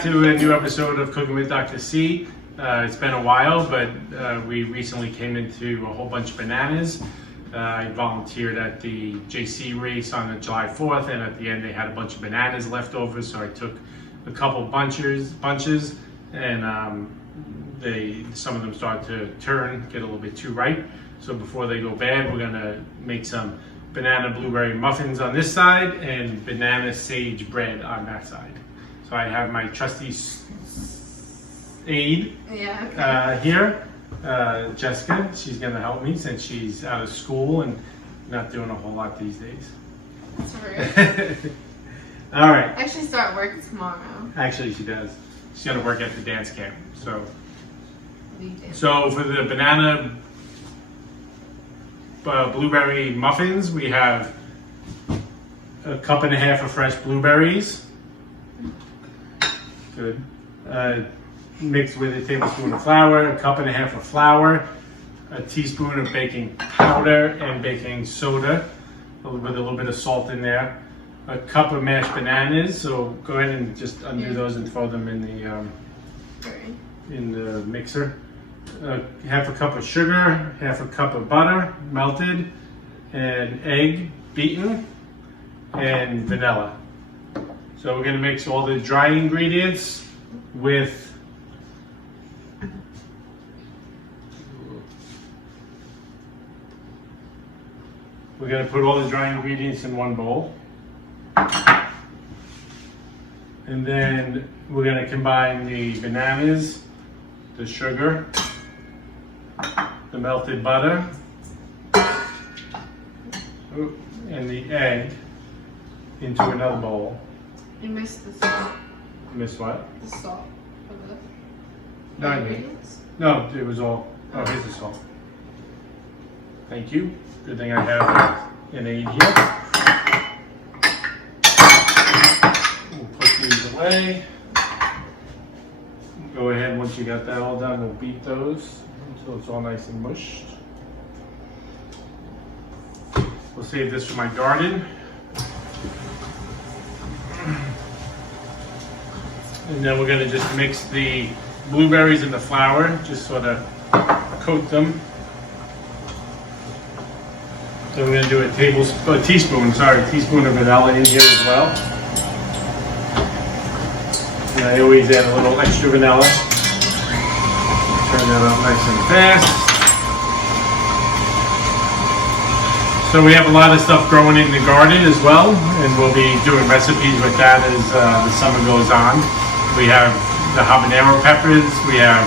back to a new episode of Cooking with Dr. C. It's been a while, but we recently came into a whole bunch of bananas. I volunteered at the JC race on July 4th, and at the end they had a bunch of bananas left over, so I took a couple bunches, and some of them started to get a little bit too ripe. So before they go bad, we're gonna make some banana blueberry muffins on this side and banana sage bread on that side. So I have my trusty aide here, Jessica. She's gonna help me since she's out of school and not doing a whole lot these days. That's right. All right. I actually start work tomorrow. Actually, she does. She's gonna work at the dance camp. So for the banana blueberry muffins, we have a cup and a half of fresh blueberries. Good. Mixed with a tablespoon of flour, a cup and a half of flour, a teaspoon of baking powder and baking soda, with a little bit of salt in there, a cup of mashed bananas. So go ahead and just undo those and throw them in the mixer. Half a cup of sugar, half a cup of butter melted, an egg beaten, and vanilla. So we're going to mix all the dry ingredients with we're going to put all the dry ingredients in one bowl. And then we're going to combine the bananas, the sugar, the melted butter, and the egg into another bowl. You missed the salt. Miss what? The salt for the ingredients? No, it was all. Oh, here's the salt. Thank you. Good thing I have an aid here. We'll put these away. Go ahead, once you got that all done, we'll beat those until it's all nice and mushed. We'll save this for my garden. And then we're going to just mix the blueberries and the flour, just sort of coat them. So we're going to do a teaspoon of vanilla in here as well. And I always add a little extra vanilla. Turn that up nice and fast. So we have a lot of stuff growing in the garden as well, and we'll be doing recipes with that as the summer goes on. We have the habanero peppers, we have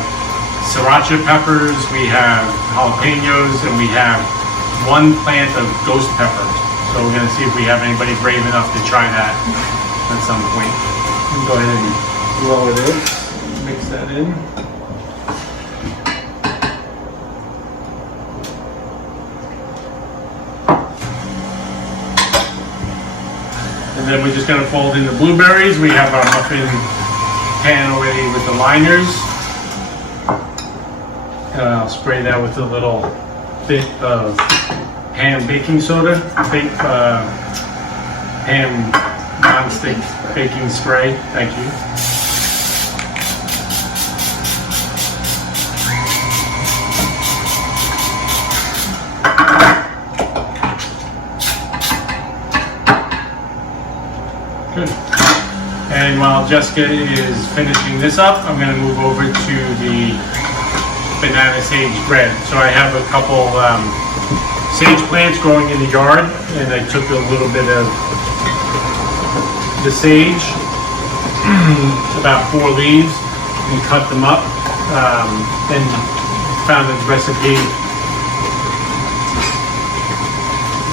sriracha peppers, we have jalapenos, and we have one plant of ghost pepper. So we're going to see if we have anybody brave enough to try that at some point. Go ahead and lower this, mix that in. And then we're just going to fold in the blueberries. We have our muffin pan already with the liners. And I'll spray that with a little bit of ham baking soda, ham non-stick baking spray. Thank you. Good. And while Jessica is finishing this up, I'm going to move over to the banana sage bread. So I have a couple sage plants growing in the yard, and I took a little bit of the sage, about 4 leaves, and cut them up, and found a recipe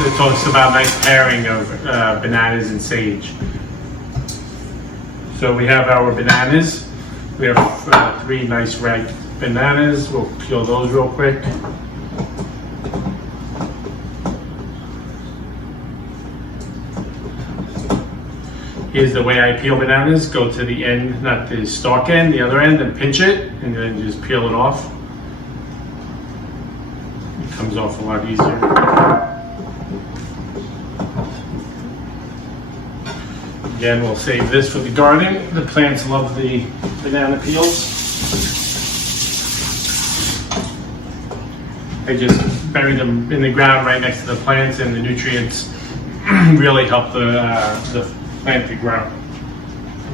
that talks about nice pairing of bananas and sage. So we have our bananas. We have 3 nice ripe bananas. We'll peel those real quick. Here's the way I peel bananas. Go to the end, not the stalk end, the other end, and pinch it, and then just peel it off. It comes off a lot easier. Again, we'll save this for the garden. The plants love the banana peels. I just bury them in the ground right next to the plants, and the nutrients really help the plant to grow.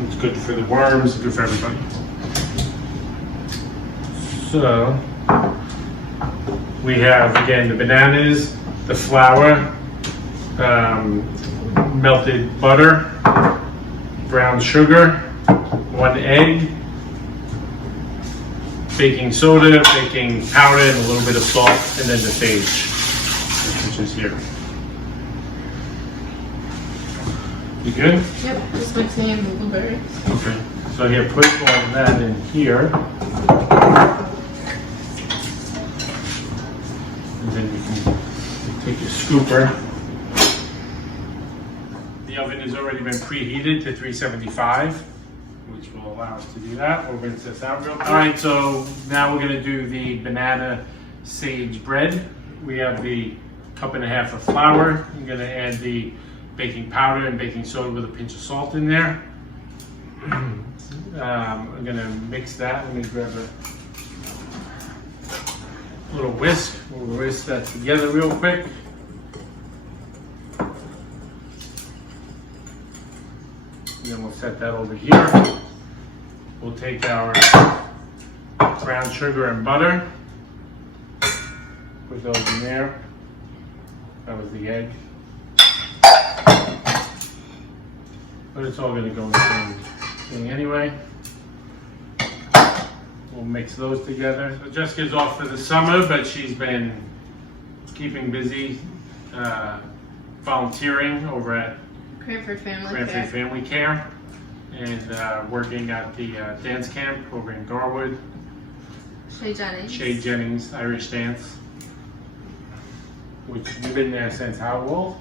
It's good for the worms, good for everybody. So we have, again, the bananas, the flour, melted butter, brown sugar, 1 egg, baking soda, baking powder, and a little bit of salt, and then the sage, which is here. You good? Yep, just mixing in the blueberries. Okay. So here, put all of that in here. And then you can take your scooper. The oven has already been preheated to 375, which will allow us to do that. We'll rinse this out real quick. All right, so now we're gonna do the banana sage bread. We have the 1.5 cups of flour. I'm gonna add the baking powder and baking soda with a pinch of salt in there. I'm gonna mix that. Let me grab a little whisk. We'll whisk that together real quick. And then we'll set that over here. We'll take our brown sugar and butter, put those in there. That was the egg. But it's all gonna go in the same thing anyway. We'll mix those together. So Jessica's off for the summer, but she's been keeping busy volunteering over at Cranford Cranford Family Care and working at the dance camp over in Garwood. Shay Jennings Irish Dance. Which you've been there since how old?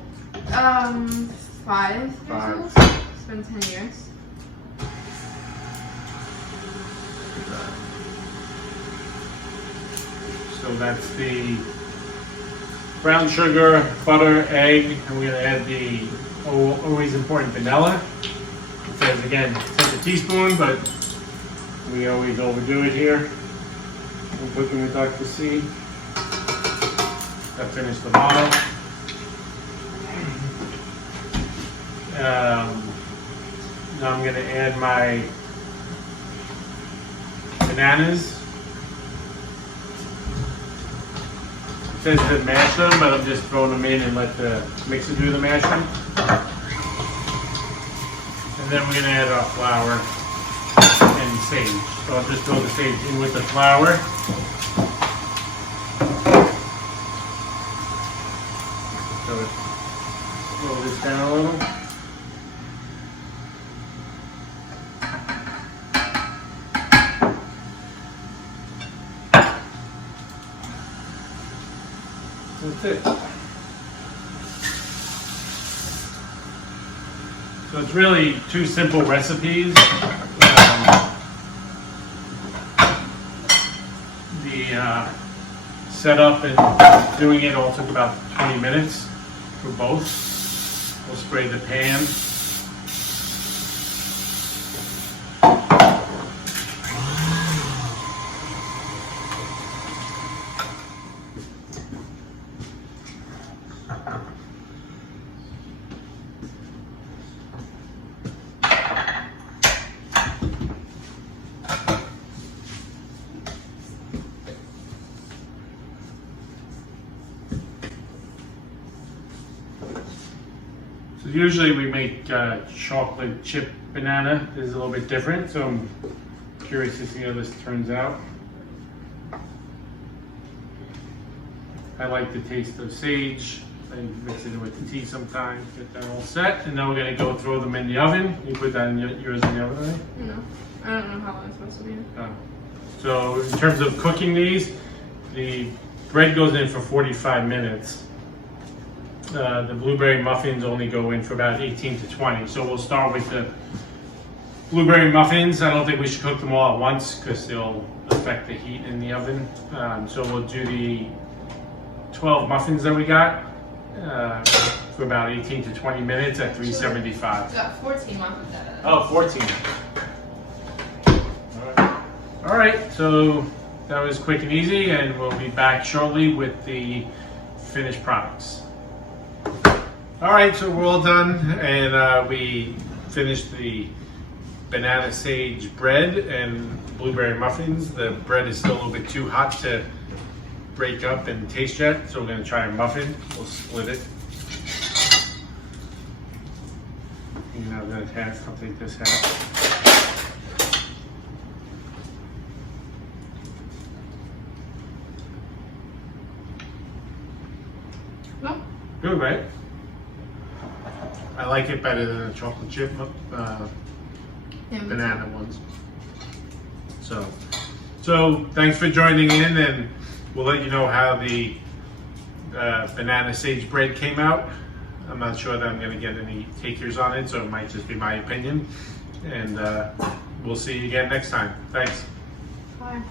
5 years 5. old. It's been 10 years. So that's the brown sugar, butter, egg, and we're gonna add the always important vanilla. It says again, it says a teaspoon, but we always overdo it here. We'll put them with Dr. C. That finished the bottle. Now I'm gonna add my bananas. It says to mash them, but I'm just throwing them in and let the mixer do the mashing. And then we're gonna add our flour and sage. So I'll just throw the sage in with the flour. So slow this down a little. That's it. So it's really 2 simple recipes. The setup and doing it all took about 20 minutes for both. We'll spray the pan. So usually we make chocolate chip banana. This is a little bit different, so I'm curious to see how this turns out. I like the taste of sage. I mix it in with the tea sometimes, get that all set. And now we're gonna go throw them in the oven. You put that in yours in the oven, right? No, I don't know how long it's supposed to be. So in terms of cooking these, the bread goes in for 45 minutes. The blueberry muffins only go in for about 18 to 20. So we'll start with the blueberry muffins. I don't think we should cook them all at once because they'll affect the heat in the oven. So we'll do the 12 muffins that we got. for about 18 to 20 minutes at 375. Got 14 muffins out of that. Oh, 14. All right, so that was quick and easy, and we'll be back shortly with the finished products. All right, so we're all done, and we finished the banana sage bread and blueberry muffins. The bread is still a little bit too hot to break up and taste yet, so we're gonna try a muffin. We'll split it. You can have that half, I'll take this half. No? Good, right? I like it better than the chocolate chip banana ones. So thanks for joining in, and we'll let you know how the banana sage bread came out. I'm not sure that I'm going to get any takers on it, so it might just be my opinion. And we'll see you again next time. Thanks. Bye.